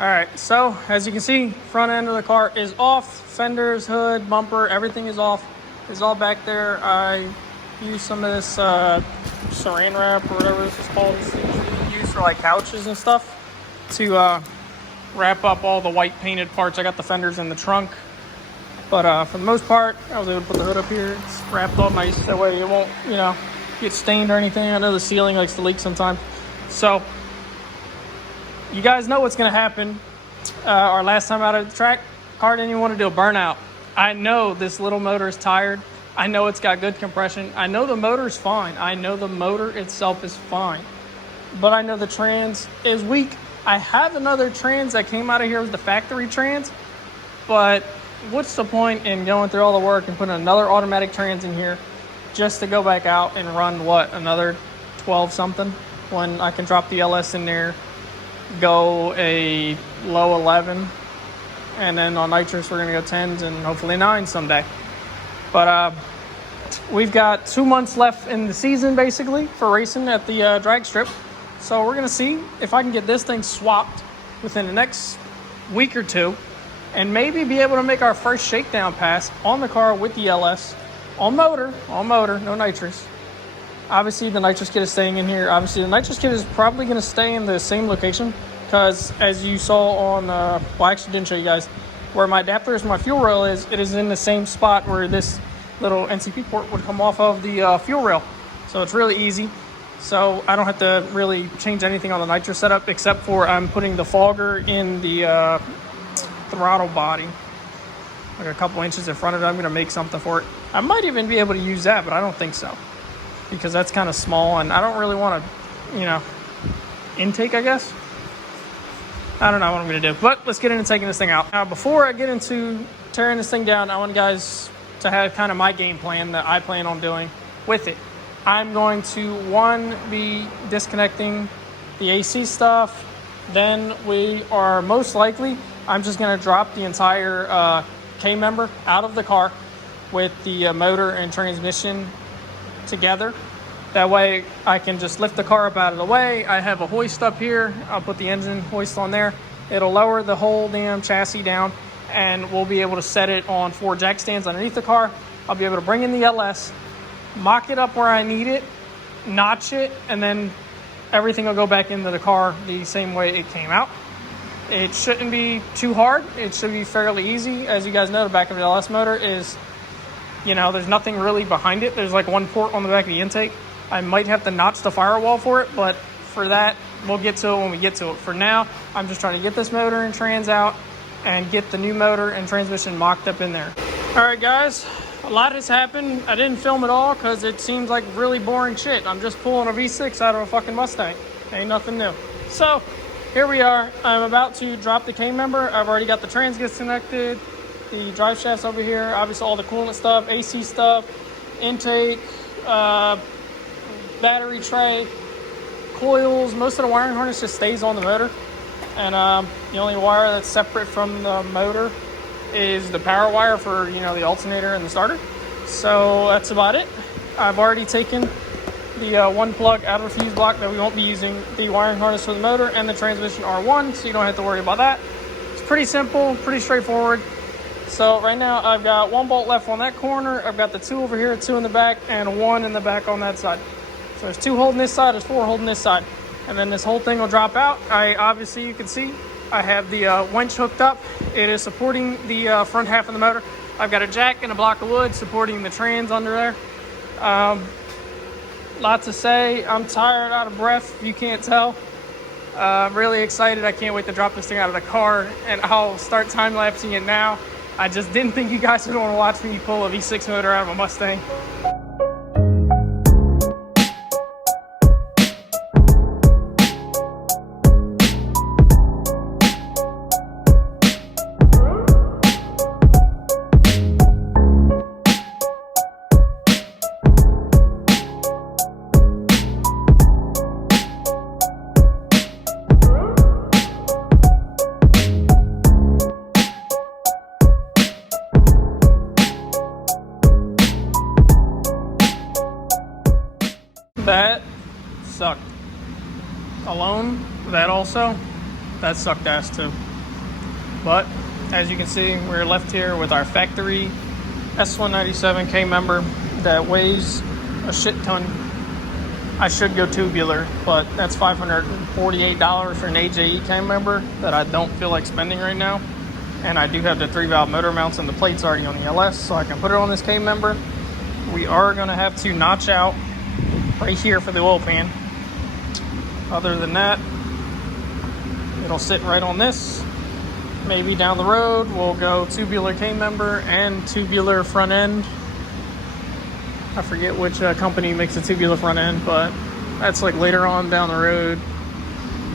All right, so as you can see, front end of the car is off. Fenders, hood, bumper, everything is off. It's all back there. I used some of this saran wrap or whatever this is called. It's usually used for like couches and stuff to wrap up all the white painted parts. I got the fenders in the trunk, but for the most part, I was able to put the hood up here. It's wrapped all nice. That way it won't, get stained or anything. I know the ceiling likes to leak sometimes. So you guys know what's going to happen. Our last time out of the track, car didn't even want to do a burnout. I know this little motor is tired. I know it's got good compression. I know the motor's fine. I know the motor itself is fine. But I know the trans is weak. I have another trans that came out of here with the factory trans. But what's the point in going through all the work and putting another automatic trans in here just to go back out and run, another 12 something when I can drop the LS in there, go a low 11, and then on nitrous we're gonna go 10s and hopefully 9s someday. But we've got 2 months left in the season basically for racing at the drag strip, so we're gonna see if I can get this thing swapped within the next week or two and maybe be able to make our first shakedown pass on the car with the LS on motor, no nitrous. Obviously, the nitrous kit is staying in here. Obviously, the nitrous kit is probably going to stay in the same location because, as you saw on, well, I actually didn't show you guys, where my adapter is, my fuel rail is, it is in the same spot where this little NCP port would come off of the fuel rail. So it's really easy. So I don't have to really change anything on the nitrous setup except for I'm putting the fogger in the throttle body, like a couple inches in front of it. I'm going to make something for it. I might even be able to use that, but I don't think so, because that's kind of small and I don't really want to, intake, I guess. I don't know what I'm going to do, but let's get into taking this thing out. Now, before I get into tearing this thing down, I want you guys to have kind of my game plan that I plan on doing with it. I'm going to, one, be disconnecting the AC stuff. Then we are most likely, I'm just going to drop the entire K-member out of the car with the motor and transmission together. That way I can just lift the car up out of the way. I have a hoist up here. I'll put the engine hoist on there. It'll lower the whole damn chassis down and we'll be able to set it on 4 jack stands underneath the car. I'll be able to bring in the LS, mock it up where I need it, notch it, and then everything will go back into the car the same way it came out. It shouldn't be too hard. It should be fairly easy. As you guys know, the back of the LS motor is, there's nothing really behind it. There's like one port on the back of the intake. I might have to notch the firewall for it, but for that, we'll get to it when we get to it. For now, I'm just trying to get this motor and trans out and get the new motor and transmission mocked up in there. All right, guys, a lot has happened. I didn't film it all because it seems like really boring shit. I'm just pulling a V6 out of a fucking Mustang. Ain't nothing new. So here we are. I'm about to drop the K-member. I've already got the trans disconnected, the drive shafts over here, obviously all the coolant stuff, AC stuff, intake, battery tray, coils. Most of the wiring harness just stays on the motor, and the only wire that's separate from the motor is the power wire for the alternator and the starter. So that's about it. I've already taken the one plug out of the fuse block that we won't be using, the wiring harness for the motor and the transmission R1, so you don't have to worry about that. It's pretty simple, pretty straightforward. So right now I've got 1 bolt left on that corner. I've got the 2 over here, 2 in the back, and 1 in the back on that side. So there's 2 holding this side, there's 4 holding this side. And then this whole thing will drop out. Obviously you can see I have the winch hooked up. It is supporting the front half of the motor. I've got a jack and a block of wood supporting the trans under there. Lots to say. I'm tired, out of breath, if you can't tell. I'm really excited. I can't wait to drop this thing out of the car, and I'll start time-lapsing it now. I just didn't think you guys would want to watch me pull a V6 motor out of a Mustang. That sucked. Alone, that sucked ass too. But as you can see, we're left here with our factory S197K member that weighs a shit ton. I should go tubular, but that's $548 for an AJE K member that I don't feel like spending right now. And I do have the 3-valve motor mounts and the plates already on the LS, so I can put it on this K member. We are going to have to notch out right here for the oil pan. Other than that, it'll sit right on this. Maybe down the road we'll go tubular K member and tubular front end. I forget which company makes a tubular front end, but that's like later on down the road.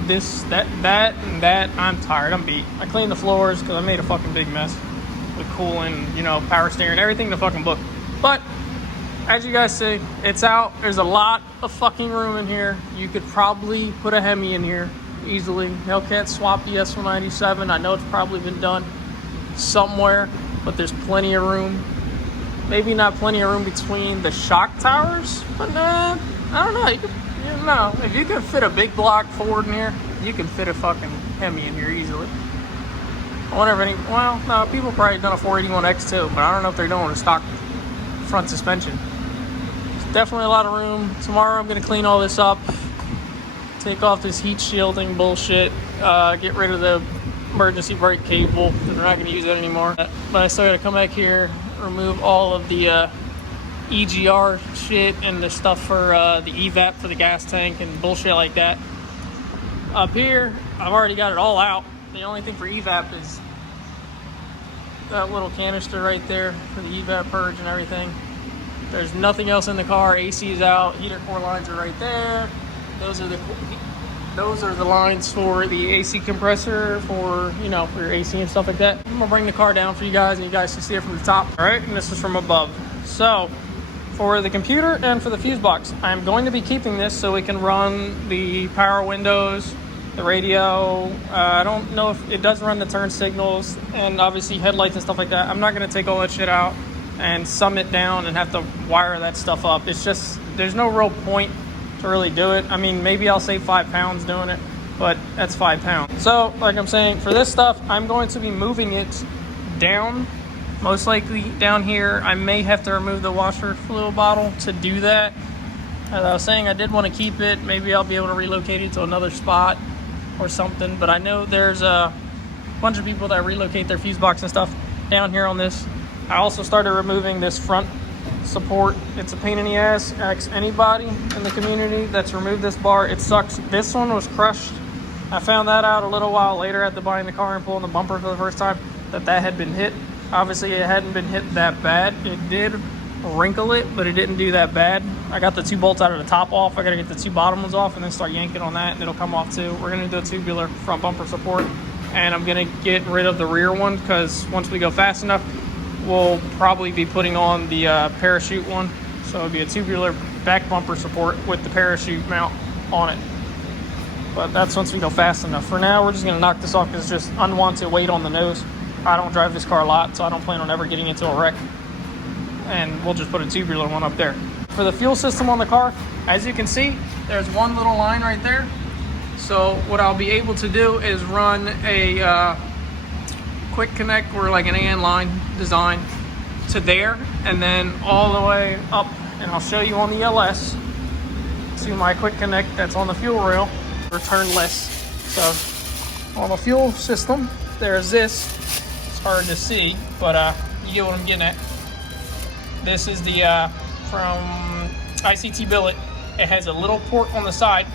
This, that, and that. I'm tired. I'm beat. I cleaned the floors because I made a fucking big mess with cooling, you know, power steering, everything in the fucking book. But as you guys see, it's out. There's a lot of fucking room in here. You could probably put a Hemi in here easily. Hellcat swap the S197. I know it's probably been done somewhere, but there's plenty of room. Maybe not plenty of room between the shock towers, but I don't know. If you could fit a big block Ford in here, you can fit a fucking Hemi in here easily. I wonder if no, people probably done a 481X too, but I don't know if they're doing a stock front suspension. There's definitely a lot of room. Tomorrow I'm gonna clean all this up, take off this heat shielding bullshit, get rid of the emergency brake cable, because we're not gonna use it anymore. But I still gotta come back here, remove all of the EGR shit and the stuff for the evap for the gas tank and bullshit like that. Up here, I've already got it all out. The only thing for evap is that little canister right there for the evap purge and everything. There's nothing else in the car. AC is out. Heater core lines are right there. Those are the lines for the AC compressor for, you know, for your AC and stuff like that. I'm gonna bring the car down for you guys and you guys can see it from the top. All right, and this is from above. So for the computer and for the fuse box, I'm going to be keeping this so we can run the power windows, the radio. I don't know if it does run the turn signals and obviously headlights and stuff like that. I'm not gonna take all that shit out and sum it down and have to wire that stuff up. It's just, there's no real point to really do it. I mean, maybe I'll save 5 pounds doing it, but that's 5 pounds. So like I'm saying, for this stuff, I'm going to be moving it down, most likely down here. I may have to remove the washer fluid bottle to do that. As I was saying, I did want to keep it. Maybe I'll be able to relocate it to another spot or something, but I know there's a bunch of people that relocate their fuse box and stuff down here on this. I also started removing this front support. It's a pain in the ass. Ask anybody in the community that's removed this bar. It sucks. This one was crushed. I found that out a little while later after buying the car and pulling the bumper for the first time, that had been hit. Obviously it hadn't been hit that bad. It did wrinkle it, but it didn't do that bad. I got the 2 bolts out of the top off. I gotta get the 2 bottom ones off and then start yanking on that and it'll come off too. We're gonna do a tubular front bumper support and I'm gonna get rid of the rear one because once we go fast enough, we'll probably be putting on the parachute one. So it'll be a tubular back bumper support with the parachute mount on it. But that's once we go fast enough. For now, we're just gonna knock this off because it's just unwanted weight on the nose. I don't drive this car a lot, so I don't plan on ever getting into a wreck. And we'll just put a tubular one up there. For the fuel system on the car, as you can see, there's one little line right there. So what I'll be able to do is run a quick connect or like an AN line design to there and then all the way up, and I'll show you on the LS to my quick connect that's on the fuel rail, returnless. So on the fuel system, there's this. It's hard to see, but you get what I'm getting at. This is the from ICT Billet. It has a little port on the side,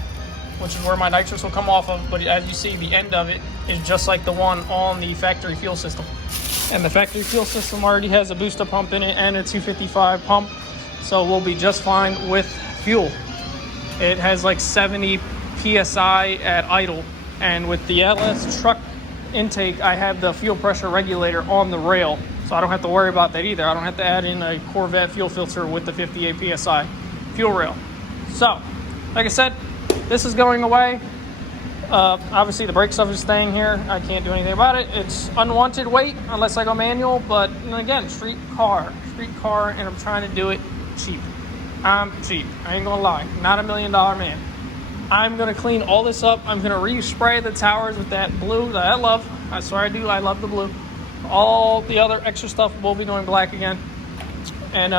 which is where my nitrous will come off of, but as you see, the end of it is just like the one on the factory fuel system. And the factory fuel system already has a booster pump in it and a 255 pump, so we'll be just fine with fuel. It has like 70 PSI at idle, and with the LS truck intake, I have the fuel pressure regulator on the rail, so I don't have to worry about that either. I don't have to add in a Corvette fuel filter with the 58 PSI fuel rail. So, like I said, this is going away. Obviously the brake stuff is staying here. I can't do anything about it. It's unwanted weight unless I go manual, but again, street car, and I'm trying to do it cheap. I'm cheap, I ain't gonna lie. Not $1 million man. I'm gonna clean all this up. I'm gonna respray the towers with that blue that I love. I swear I do, I love the blue. All the other extra stuff we'll be doing black again. And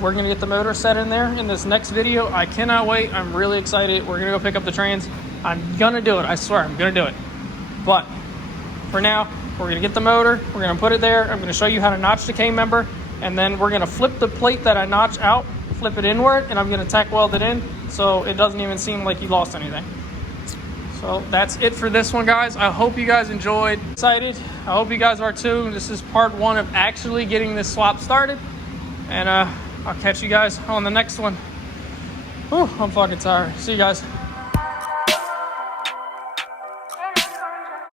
we're gonna get the motor set in there in this next video. I cannot wait. I'm really excited. We're gonna go pick up the trans. I'm gonna do it. I swear I'm gonna do it. But for now, we're gonna get the motor. We're gonna put it there. I'm gonna show you how to notch the K member, and then we're gonna flip the plate that I notch out, flip it inward, and I'm gonna tack weld it in so it doesn't even seem like you lost anything. So that's it for this one, guys. I hope you guys enjoyed. Excited. I hope you guys are too. This is part 1 of actually getting this swap started. And I'll catch you guys on the next one. Whew, I'm fucking tired. See you guys.